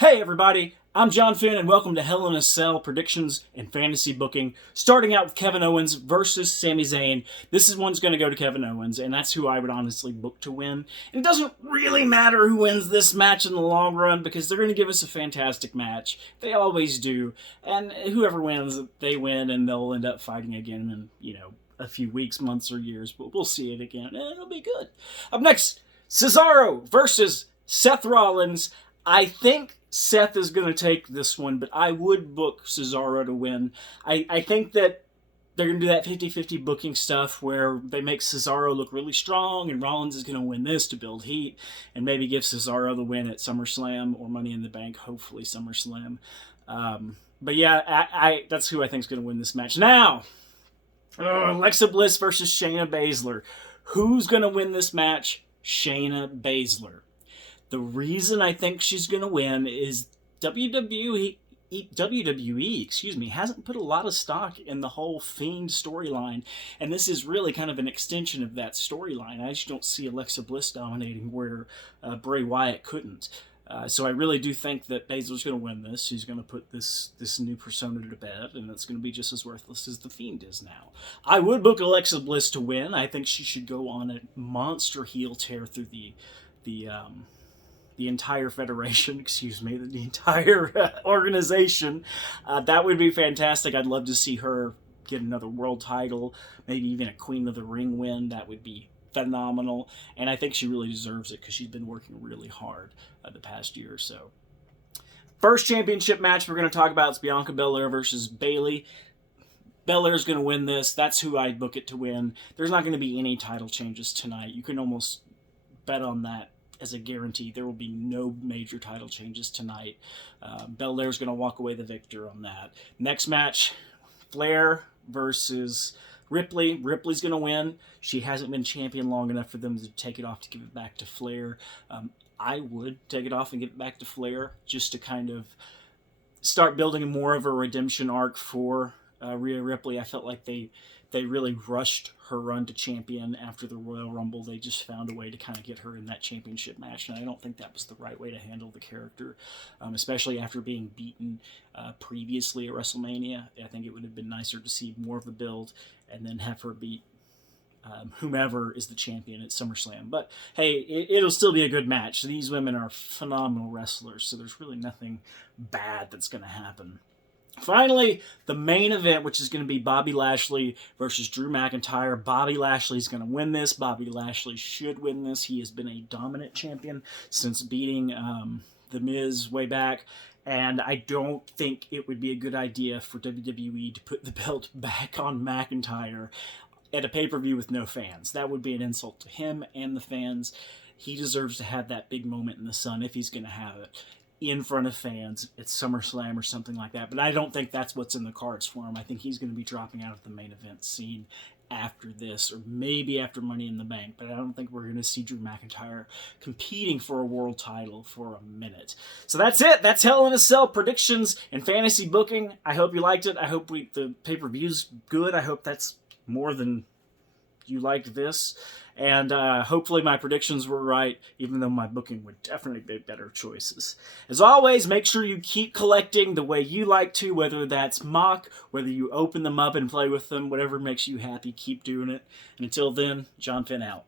Hey everybody, I'm John Finn and welcome to Hell in a Cell predictions and fantasy booking. Starting out with Kevin Owens versus Sami Zayn. This one's going to go to Kevin Owens, and that's who I would honestly book to win. And it doesn't really matter who wins this match in the long run because they're going to give us a fantastic match. They always do. And whoever wins, they win, and they'll end up fighting again in, a few weeks, months, or years. But we'll see it again, and it'll be good. Up next, Cesaro versus Seth Rollins. I think Seth is going to take this one, but I would book Cesaro to win. I think that they're going to do that 50-50 booking stuff where they make Cesaro look really strong, and Rollins is going to win this to build heat, and maybe give Cesaro the win at SummerSlam or Money in the Bank, hopefully SummerSlam. But yeah, that's who I think is going to win this match. Now, Alexa Bliss versus Shayna Basler. Who's going to win this match? Shayna Basler. The reason I think she's going to win is WWE hasn't put a lot of stock in the whole Fiend storyline, and this is really kind of an extension of that storyline. I just don't see Alexa Bliss dominating where Bray Wyatt couldn't. So I really do think that Baszler's going to win this. She's going to put this new persona to bed, and it's going to be just as worthless as the Fiend is now. I would book Alexa Bliss to win. I think she should go on a monster heel tear through the entire federation, the entire organization. That would be fantastic. I'd love to see her get another world title, maybe even a Queen of the Ring win. That would be phenomenal, and I think she really deserves it because she's been working really hard the past year or so. First championship match we're going to talk about is Bianca Belaire versus Bayley. Belaire's going to win this. That's who I'd book it to win. There's not going to be any title changes tonight. You can almost bet on that as a guarantee. There will be no major title changes tonight. Belaire's going to walk away the victor on that. Next match, Flair versus Ripley. Ripley's going to win. She hasn't been champion long enough for them to take it off to give it back to Flair. I would take it off and give it back to Flair just to kind of start building more of a redemption arc for Ria Ripley. I felt like they really rushed her run to champion after the Royal Rumble. They just found a way to kind of get her in that championship match, and I don't think that was the right way to handle the character, especially after being beaten previously at WrestleMania. I think it would have been nicer to see more of a build and then have her beat whomever is the champion at SummerSlam. But hey, it'll still be a good match. These women are phenomenal wrestlers, so there's really nothing bad that's going to happen. Finally, the main event, which is going to be Bobby Lashley versus Drew McIntyre. Bobby Lashley's going to win this. Bobby Lashley should win this. He has been a dominant champion since beating The Miz way back. And I don't think it would be a good idea for WWE to put the belt back on McIntyre at a pay-per-view with no fans. That would be an insult to him and the fans. He deserves to have that big moment in the sun if he's going to have it in front of fans at SummerSlam or something like that. But I don't think that's what's in the cards for him. I think he's going to be dropping out of the main event scene after this, or maybe after Money in the Bank. But I don't think we're going to see Drew McIntyre competing for a world title for a minute. So that's it. That's Hell in a Cell predictions and fantasy booking. I hope you liked it. I hope the pay-per-view's good. I hope that's more than you liked this. And hopefully my predictions were right, even though my booking would definitely be better choices. As always, make sure you keep collecting the way you like to, whether that's mock, whether you open them up and play with them, whatever makes you happy, keep doing it. And until then, John Finn out.